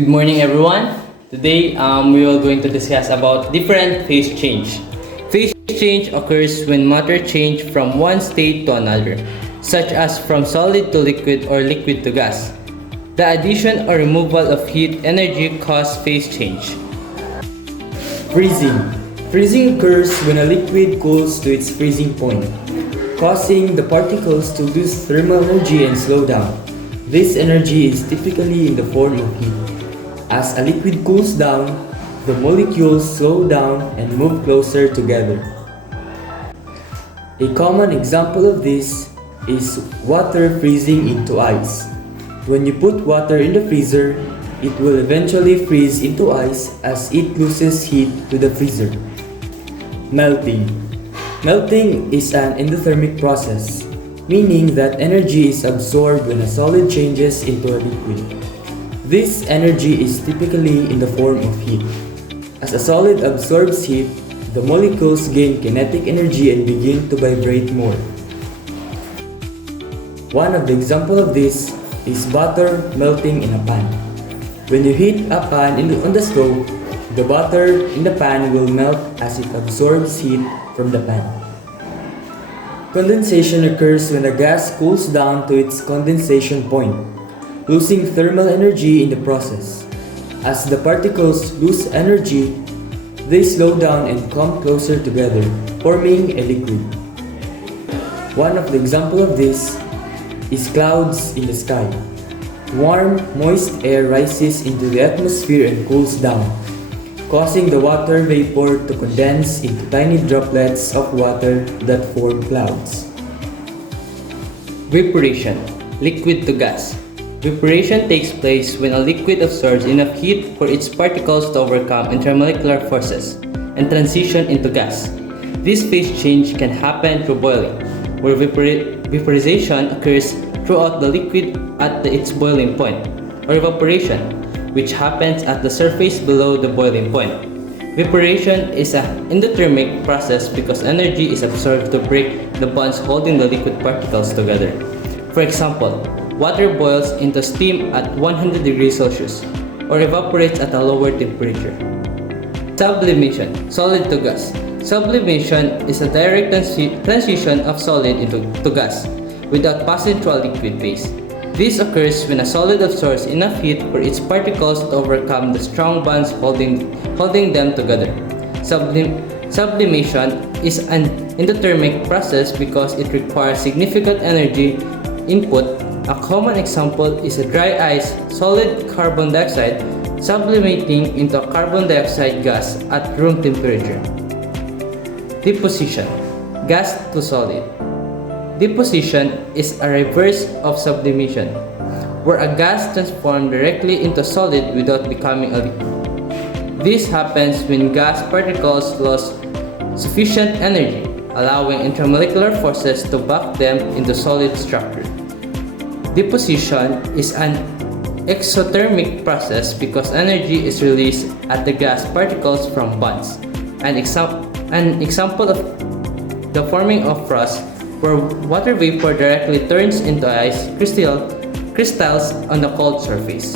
Good morning, everyone. Today, we are going to discuss about different phase change. Phase change occurs when matter change from one state to another, such as from solid to liquid or liquid to gas. The addition or removal of heat energy causes phase change. Freezing. Freezing occurs when a liquid cools to its freezing point, causing the particles to lose thermal energy and slow down. This energy is typically in the form of heat. As a liquid cools down, the molecules slow down and move closer together. A common example of this is water freezing into ice. When you put water in the freezer, it will eventually freeze into ice as it loses heat to the freezer. Melting. Melting is an endothermic process, meaning that energy is absorbed when a solid changes into a liquid. This energy is typically in the form of heat. As a solid absorbs heat, the molecules gain kinetic energy and begin to vibrate more. One of the examples of this is butter melting in a pan. When you heat a pan on the stove, the butter in the pan will melt as it absorbs heat from the pan. Condensation occurs when a gas cools down to its condensation point, losing thermal energy in the process. As the particles lose energy, they slow down and come closer together, forming a liquid. One of the examples of this is clouds in the sky. Warm, moist air rises into the atmosphere and cools down, causing the water vapor to condense into tiny droplets of water that form clouds. Vaporization, liquid to gas. Vaporization takes place when a liquid absorbs enough heat for its particles to overcome intermolecular forces and transition into gas. This phase change can happen through boiling, where vaporization occurs throughout the liquid at its boiling point, or evaporation, which happens at the surface below the boiling point. Vaporization is an endothermic process because energy is absorbed to break the bonds holding the liquid particles together. For example, water boils into steam at 100 degrees Celsius or evaporates at a lower temperature. Sublimation, solid to gas. Sublimation is a direct transition of solid to gas without passing through a liquid phase. This occurs when a solid absorbs enough heat for its particles to overcome the strong bonds holding them together. Sublimation is an endothermic process because it requires significant energy input. A common example is a dry ice solid carbon dioxide sublimating into a carbon dioxide gas at room temperature. Deposition, gas to solid. Deposition is a reverse of sublimation, where a gas transforms directly into solid without becoming a liquid. This happens when gas particles lose sufficient energy, allowing intermolecular forces to back them into solid structure. Deposition is an exothermic process because energy is released at the gas particles from bonds. An example of the forming of frost, where water vapor directly turns into ice crystals on the cold surface.